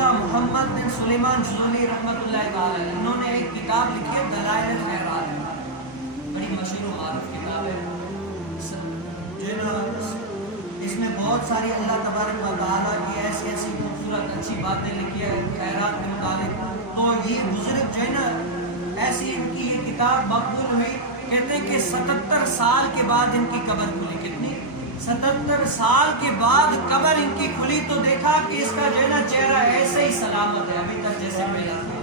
اللہ محمد بن سلیمان جزولی رحمۃ اللہ تعالی، انہوں نے ایک کتاب لکھی ہے دلائل الخیرات، بڑی مشہور و معروف کتاب ہے جو نا اس میں بہت ساری اللہ تبارک و تعالیٰ کی ایسی ایسی خوبصورت اچھی باتیں لکھی ہے خیرات کے متعلق. تو یہ بزرگ جو ہے نا ایسی ان کی یہ کتاب مقبول ہوئی، کہتے ہیں کہ 77 سال کے بعد ان کی قبر کھلی. کتنی؟ 77 سال کے بعد قبر ان کی کھلی تو دیکھا کہ اس کا جو ہے نا چہرہ ایسے ہی سلامت ہے ابھی تک جیسے پہلا تھا.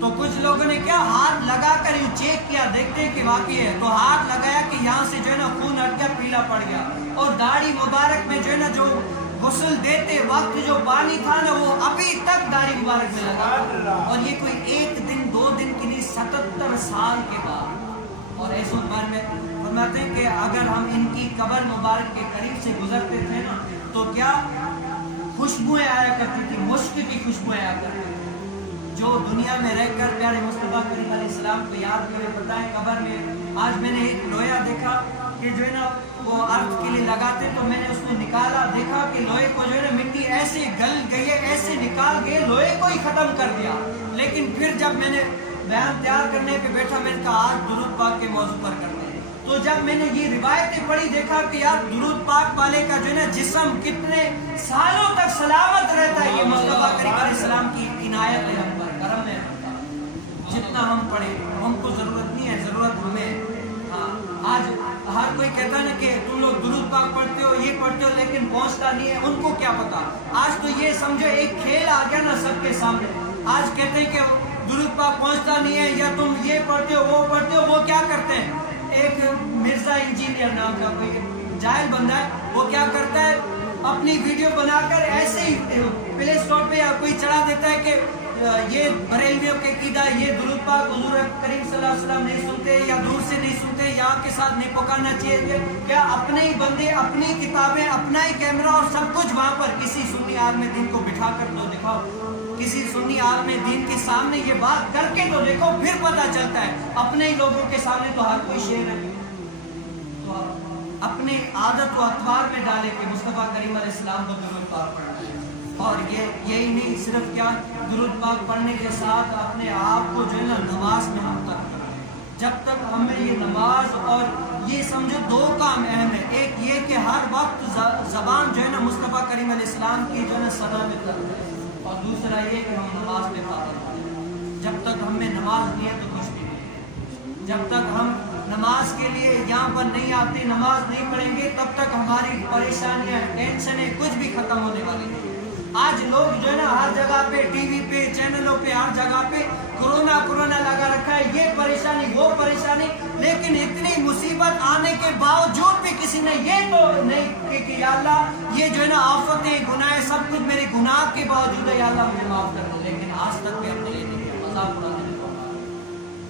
تو کچھ لوگوں نے کیا ہاتھ لگا کر یوں چیک کیا، دیکھتے ہیں کہ واقعی ہے، تو ہاتھ لگایا کہ یہاں سے جو ہے نا خون ہٹ گیا، پیلا پڑ گیا، اور داڑھی مبارک میں جو ہے نا جو غسل دیتے وقت جو پانی تھا نا وہ ابھی تک داڑھی مبارک میں لگا. اور یہ کوئی ایک دن 2 دن کی نہیں، 77 سال کے بعد. اور ایسے عمر میں فرماتے ہیں کہ اگر ہم ان کی قبر مبارک کے قریب سے گزرتے تھے نا تو کیا خوشبوئیں آیا کرتی تھی، مشک کی خوشبوئیں آیا کرتی تھی. جو دنیا میں رہ کر پیارے مصطفیٰ کریم علیہ السلام کو یاد کرے بتائیں قبر میں. آج میں نے ایک لویا دیکھا کہ جو ہے نا وہ ارتھ کے لیے لگاتے، تو میں نے اس میں نکالا، دیکھا کہ لوہے کو جو ہے نا مٹی ایسے گل گئی ہے، ایسے نکال گئے، لوہے کو ہی ختم کر دیا. لیکن پھر جب میں نے بیان تیار کرنے پہ بیٹھا میں نے کہا آج درود پاک کے موضوع پر کرتے ہیں. تو جب میں نے یہ روایتیں پڑھی دیکھا کہ یار درود پاک والے کا جو ہے نا جسم کتنے سالوں تک سلامت رہتا ہے. یہ مصطفیٰ کریم علیہ السلام کی عنایت ہے ہم پر، کرم ہے. جتنا ہم پڑھیں ہم کو ضرورت نہیں ہے، ضرورت ہمیں. ہاں آج ہر کوئی کہتا ہے نا کہ تم لوگ درود پاک پڑھتے ہو، یہ پڑھتے ہو، لیکن پہنچتا نہیں ہے. ان کو کیا پتا. آج تو یہ سمجھو ایک کھیل آ گیا نا سب کے سامنے. آج کہتے ہیں کہ درود پاک پہنچتا نہیں ہے، یا تم یہ پڑھتے ہو وہ پڑھتے ہو. وہ کیا کرتے ہیں، ایک مرزا انجینئر نام کا کوئی جاہل بندہ ہے، وہ کیا کرتا ہے اپنی ویڈیو بنا کر ایسے ہی پلے اسٹور پہ یا کوئی چڑھا دیتا ہے کہ یہ بریلویوں کے عقیدہ، یہ درود پاک حضور کریم صلی اللہ علیہ وسلم نہیں سنتے یا دور سے نہیں سنتے، یا کے ساتھ نہیں پکانا چاہیے. کیا اپنے ہی بندے، اپنی کتابیں، اپنا ہی کیمرہ اور سب کچھ وہاں پر. کسی سنی عالم دین کو بٹھا کر تو دکھاؤ، کسی سنی عالم دین کے سامنے یہ بات کر کے تو دیکھو، پھر پتہ چلتا ہے. اپنے ہی لوگوں کے سامنے تو ہر کوئی شعر ہے. تو اپنے عادت و اطوار میں ڈالے کہ مصطفیٰ کریم علیہ السلام کو درود پاک پڑھنا ہے. اور یہی نہیں، صرف کیا درود پاک پڑھنے کے ساتھ اپنے آپ کو جو ہے نا نماز میں منتقل کریں. جب تک ہمیں یہ نماز اور یہ سمجھو 2 کام اہم ہے. ایک یہ کہ ہر وقت زبان جو ہے نا مصطفیٰ کریم علیہ السلام کی جو ہے نا ثنا میں کرتے ہیں، اور دوسرا یہ کہ ہم نماز میں پابند ہیں. جب تک ہمیں نماز نہیں ہے تو کچھ بھی نہیں. جب تک ہم نماز کے لیے یہاں پر نہیں آتے، نماز نہیں پڑھیں گے، تب تک ہماری پریشانیاں، ٹینشنیں کچھ بھی ختم ہونے والی نہیں. آج لوگ جو ہے نا ہر جگہ پہ، ٹی وی پہ، چینلوں پہ، ہر جگہ پہ کرونا لگا رکھا ہے، یہ پریشانی وہ پریشانی. لیکن اتنی مصیبت آنے کے باوجود بھی کسی نے یہ تو نہیں کہ یا اللہ یہ جو ہے نا آفتیں، گناہ، سب کچھ میرے گناہ کے باوجود ہے، یا اللہ مجھے معاف کر دے. لیکن آج تک بھی ہم نے یہ نہیں کیا، مذاق اڑانے کو.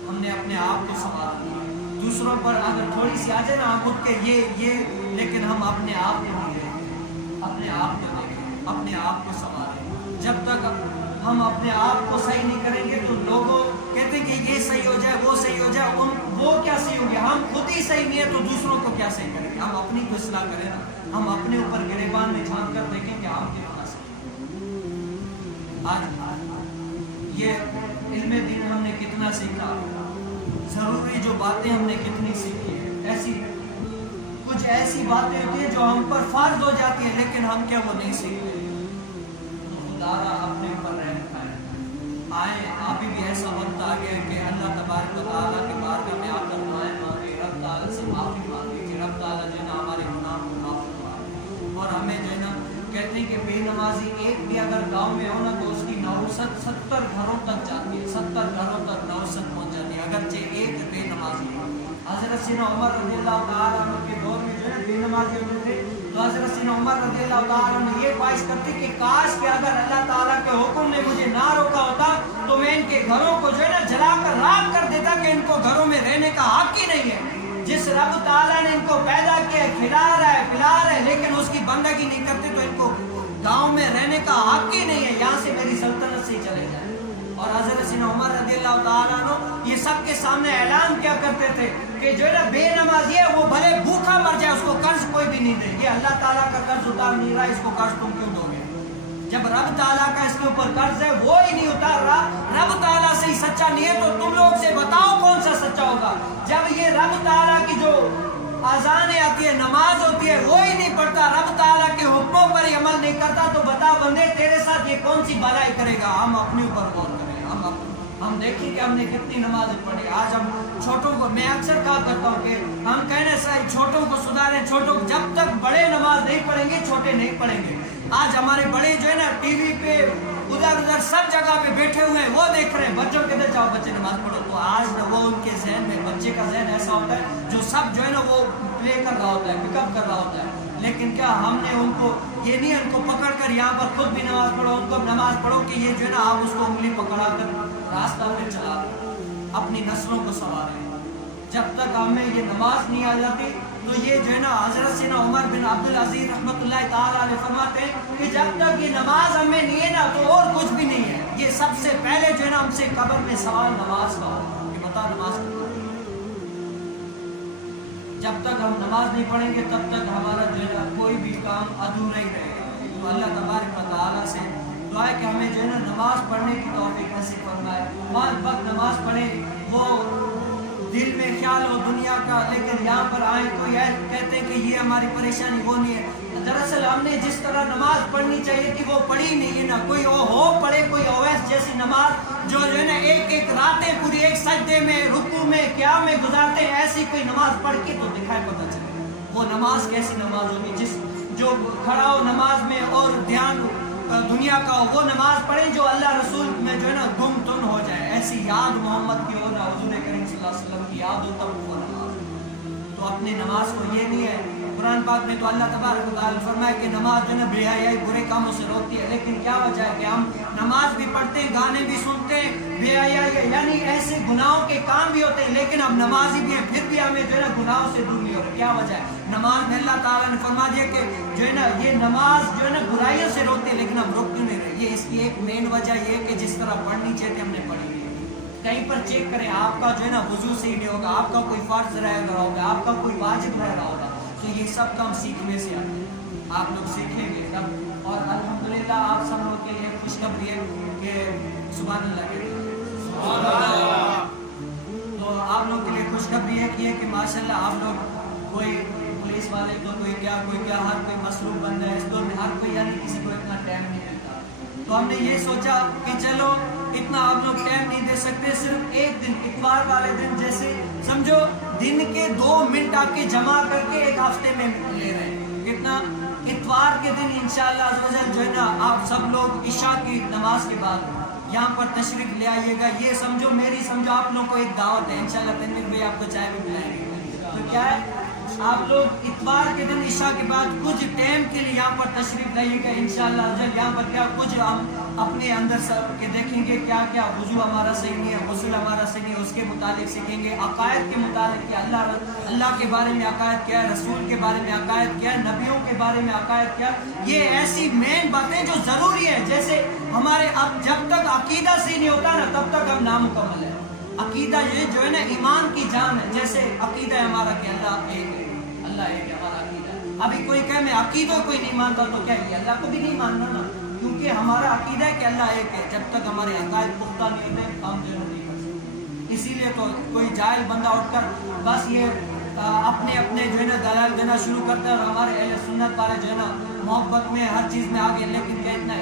ہم نے اپنے آپ کو سنبھالا. دوسروں پر اگر تھوڑی سی آ جائے نا ہم خود کے یہ لیکن ہم اپنے آپ کو نہیں دیکھیں، اپنے آپ کو دیکھیں، اپنے آپ کو سنبھالیں. جب تک ہم اپنے آپ کو صحیح نہیں کریں گے تو لوگوں کہتے ہیں کہ یہ صحیح ہو جائے، وہ صحیح ہو جائے. وہ کیا صحیح ہو گیا؟ ہم خود ہی صحیح نہیں ہے تو دوسروں کو کیا صحیح کریں گے؟ ہم اپنی کو اصلاح کریں نا. ہم اپنے اوپر گریبان میں جھانک کر دیکھیں کہ ہم کتنا صحیح. آج یہ علم دین ہم نے کتنا سیکھا، ضروری جو باتیں ہم نے کتنی سیکھی ہے. کچھ ایسی باتیں ہوتی ہیں جو ہم پر فرض ہو جاتی ہیں لیکن ہم کیا وہ نہیں سیکھتے. خدا اپنے اوپر رحم کھائے. آئے ابھی بھی ایسا وقت آ گیا کہ اللہ تبارک و تعالیٰ کے بارگاہ میں آ کر دعائیں مانگے، رب تعالیٰ سے معافی مانگے کہ رب تعالیٰ جو ہے نا ہمارے گناہ کو معاف فرمائے. اور ہمیں جو ہے نا کہتے ہیں کہ بے نمازی ایک بھی اگر گاؤں میں ہو نا تو اس کی نوست 70 گھروں تک جاتی ہے، 70 گھروں تک نوست پہنچ جاتی ہے اگرچہ ایک بے نمازی ہو. حضرت سیدنا عمر رضی اللہ تعالیٰ عنہ کے دور میں جو ہے بے نمازی ہوتے تھے تو حضرت سیدنا عمر رضی اللہ تعالیٰ عنہ یہ خواہش کرتے کہ کاش کہ اگر اللہ تعالیٰ کے حکم نے مجھے نہ روکا ہوتا تو میں ان کے گھروں کو جو ہے نا جلا کر راکھ کر دیتا کہ ان کو گھروں میں رہنے کا حق ہی نہیں ہے. جس رب تعالیٰ نے ان کو پیدا کیا ہے، کھلا رہا ہے، پلا رہا ہے، لیکن اس کی بندگی نہیں کرتے تو ان کو گاؤں میں رہنے کا حق ہی نہیں ہے، یہاں سے میری سلطنت سے ہی چلے جائیں. اور حضرت سیدنا عمر رضی اللہ تعالیٰ عنہ یہ سب کے سامنے اعلان کیا کرتے تھے کہ جو ہے نا بے نمازی ہے وہ بھلے بھوکا مر جائے، اس کو قرض کوئی بھی نہیں دے. یہ اللہ تعالیٰ کا قرض اتار نہیں رہا، اس کو قرض تم کیوں دو گے؟ جب رب تعالیٰ کا اس کے اوپر قرض ہے وہ ہی نہیں اتار رہا، رب تعالیٰ سے ہی سچا نہیں ہے، تو تم لوگ سے بتاؤ کون سا سچا ہوگا؟ جب یہ رب تعالیٰ کی جو اذان آتی ہے، نماز ہوتی ہے، وہ ہی نہیں پڑھتا، رب تعالیٰ کے حکموں پر ہی عمل نہیں کرتا، تو بتا بندے تیرے ساتھ یہ کون سی بلائی کرے گا؟ ہم اپنے اوپر غور کریں، ہم دیکھیں کہ ہم نے کتنی نمازیں پڑھی۔ آج ہم چھوٹوں کو، میں اکثر کہا کرتا ہوں کہ ہم کہنے سے چھوٹوں کو سدھاریں، چھوٹوں کو، جب تک بڑے نماز نہیں پڑھیں گے چھوٹے نہیں پڑھیں گے۔ آج ہمارے بڑے جو ہے نا ٹی وی پہ ادھر سب جگہ پہ بیٹھے ہوئے ہیں، وہ دیکھ رہے ہیں بچوں کے اندر، جاؤ بچے نماز پڑھو، تو آج وہ ان کے ذہن میں، بچے کا ذہن ایسا ہوتا ہے جو سب جو ہے نا وہ پلے کر رہا ہوتا ہے، پک اپ کر رہا ہوتا ہے، لیکن کیا ہم نے ان کو یہ نہیں ان کو پکڑ کر یہاں پر خود بھی نماز پڑھو، ان کو نماز پڑھو کہ یہ جو ہے نا آپ اس کو انگلی پکڑا کر راستہ پہ چلا اپنی نسلوں کو سنواریں۔ جب تک ہمیں یہ نماز نہیں آ جاتی تو یہ جو ہے نا حضرت سیدنا عمر بن عبدالعزیز رحمۃ اللہ تعالیٰ علیہ فرماتے ہیں کہ جب تک یہ نماز ہمیں نہیں ہے نا تو اور کچھ بھی نہیں ہے۔ یہ سب سے پہلے جو ہے نا ہم سے قبر میں سوال نماز کا ہوگا کہ بتا نماز کا۔ جب تک ہم نماز نہیں پڑھیں گے تب تک ہمارا جو ہے نا کوئی بھی کام ادھورا ہی رہے گا۔ تو اللہ تبارک و تعالیٰ سے دعا ہے کہ ہمیں جو ہے نا نماز پڑھنے کی توفیق نصیب فرمائے، 5 وقت نماز پڑھیں، وہ دل میں خیال ہو دنیا کا، لیکن یہاں پر آئیں کوئی کہتے ہیں کہ یہ ہماری پریشانی وہ نہیں ہے، دراصل ہم نے جس طرح نماز پڑھنی چاہیے تھی وہ پڑھی نہیں ہے نا، کوئی ہو پڑھے کوئی اویس جیسی نماز جو ہے نا ایک راتیں پوری ایک سجدے میں رکوع میں قیام میں گزارتے ہیں، ایسی کوئی نماز پڑھ کے تو دکھائے پتہ چلے وہ نماز کیسی نماز ہوگی۔ جس جو کھڑا ہو نماز میں اور دھیان دنیا کا ہو، وہ نماز پڑھیں جو اللہ رسول میں جو ہے نا گم تن ہو جائے، ایسی یاد محمد کی ہو نا، حضور کریم صلی اللہ علیہ وسلم کی یاد ہو تب وہ نماز۔ تو اپنی نماز کو یہ نہیں ہے، قرآن پاک میں تو اللہ تبارک و تعالیٰ فرمایا کہ نماز جو ہے نا بے حیائی برے کاموں سے روکتی ہے، لیکن کیا وجہ ہے کہ ہم نماز بھی پڑھتے ہیں، گانے بھی سنتے ہیں، بے حیائی یعنی ایسے گناہوں کے کام بھی ہوتے ہیں، لیکن ہم نمازی بھی ہیں پھر بھی ہمیں جو ہے نا گناہوں سے دور نہیں ہو رہے۔ کیا وجہ ہے؟ نماز میں اللہ تعالیٰ نے فرما دیا کہ جو ہے نا یہ نماز جو ہے نا برائیوں سے روکتے ہیں، لیکن ہم روک کیوں نہیں رہے؟ یہ اس کی ایک مین وجہ یہ ہے کہ جس طرح پڑھنی چاہیے تھی ہم نے پڑھی نہیں۔ کہیں پر چیک کریں، آپ کا جو ہے نا وضو صحیح نہیں ہوگا، آپ کا کوئی فرض رہ رہا ہوگا، آپ کا کوئی واجب رہ رہا ہوگا، تو یہ سب کام سیکھنے سے آتے ہیں، آپ لوگ سیکھیں گے تب۔ اور الحمدللہ آپ سب لوگ کے لیے خوشخبری ہے کہ سبحان اللہ کے تو آپ لوگ کے لیے خوشخبری ہے کہ ماشاءاللہ آپ لوگ کوئی پولیس والے تو کوئی کیا ہر کوئی مصروف بن ہے اس دور میں، ہر کوئی یعنی کسی کو اتنا ٹائم نہیں ملتا، تو ہم نے یہ سوچا کہ چلو اتنا آپ لوگ ٹائم نہیں دے سکتے، صرف ایک دن اتوار والے دن جیسے سمجھو دن کے 2 منٹ آپ کے جمع کر کے ایک ہفتے میں لے رہے ہیں، کتنا؟ اتوار کے دن انشاءاللہ عزوجل جو ہے نا آپ سب لوگ عشاء کی نماز کے بعد یہاں پر تشریف لے آئیے گا۔ یہ سمجھو میری سمجھو آپ لوگوں کو ایک دعوت ہے، انشاءاللہ تنویر بھائی آپ کو چائے بھی پلائیں گے، تو کیا ہے آپ لوگ اتوار کے دن عشاء کے بعد کچھ ٹائم کے لیے یہاں پر تشریف لائیے گا انشاءاللہ عزوجل۔ یہاں پر کیا کچھ ہم اپنے اندر سب کے دیکھیں گے کیا وضو ہمارا صحیح نہیں ہے، غسل ہمارا صحیح نہیں ہے، اس کے متعلق سیکھیں گے، عقائد کے متعلق کہ اللہ کے بارے میں عقائد کیا ہے، رسول کے بارے میں عقائد کیا ہے، نبیوں کے بارے میں عقائد کیا ہے، یہ ایسی مین باتیں جو ضروری ہے۔ جیسے ہمارے اب جب تک عقیدہ صحیح نہیں ہوتا نا تب تک ہم نامکمل ہے۔ عقیدہ یہ جو ہے نا ایمان کی جان ہے، جیسے عقیدہ ہے ہمارا کہ اللہ ایک ہے، اللہ ایک ہے ہمارا عقیدہ ہے۔ ابھی کوئی کہے میں عقیدہ کوئی نہیں مانتا تو کیا یہ اللہ کو بھی نہیں ماننا نا، کیونکہ ہمارا عقیدہ ہے کہ اللہ ایک ہے، جب تک ہمارے عقائد پختہ نہیں ہوتے ہم جو نہیں کر سکتے۔ اسی لیے تو کوئی جاہل بندہ اٹھ کر بس یہ اپنے جو ہے نا دلائل دینا شروع کرتا ہے، اور ہمارے اہل سنت والے جو ہے نا محبت میں ہر چیز میں آگے، لیکن اتنا